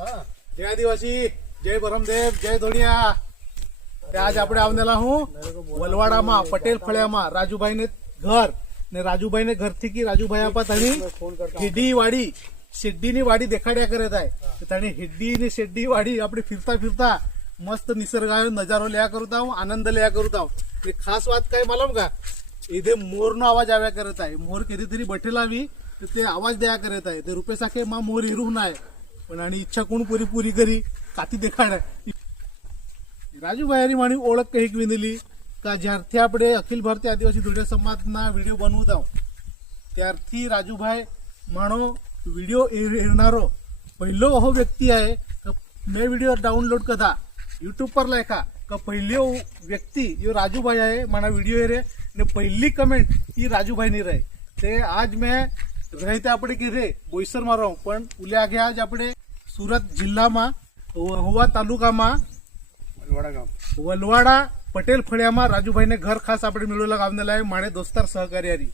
जय आदिवासी, जय बरमदेव, जय धोड़िया। आज આપણે આવનેલા હું વલવાડામાં પટેલ ફળિયામાં રાજુભાઈને ઘર ને રાજુભાઈને ઘરથી કી રાજુભાઈ આપા તણી હેડી વાડી શેડ્ડીની વાડી દેખાડ્યા કરે થાય તણી હેડ્ડીની શેડ્ડી વાડી આપણે ફિરતા ફિરતા મસ્ત નિસર્ગાનો નજારો લ્યા કરતા હું આનંદ લ્યા કરતા હું ને ખાસ વાત કઈ માલુમ કા इधे मोर नो आवाज आव्या करत आहे मोर कधी तरी बठेला वी ते आवाज द्या करत आहे ते रुपये साखे मा मोर हिरू नाही पण आणि इच्छा कोण पुरी पुरी करी काती देखाड राजूभाई माणी ओळख कही विनली का ज्यारथी આપણે અખિલ ભારતીય આદિવાસી ધોળિયા સમાજના વિડીયો બનાવતા ત્યારથી રાજુભાઈ માણો વિડીયો એરનારો પહેલો એવો વ્યક્તિ आहे મેં વિડીયો ડાઉનલોડ કदा YouTube પર લાયકા का पहिलो व्यक्ति यो राजूभाई आहे माना विडियो रे ने पहली कमेंट ई राजूभाई ની રહી તે આજ મેં રહેતે આપણે કીધે બોઈસર માં રહું પણ ઉલ્યા ગયા આજ આપણે સુરત જિલ્લામાં હોવા તાલુકામાં વલવાડા પટેલ ફળિયામાં રાજુભાઈને ઘર ખાસ આપણે મેળવેલા ગામનેલા માણે દોસ્તાર સહકાર્યારી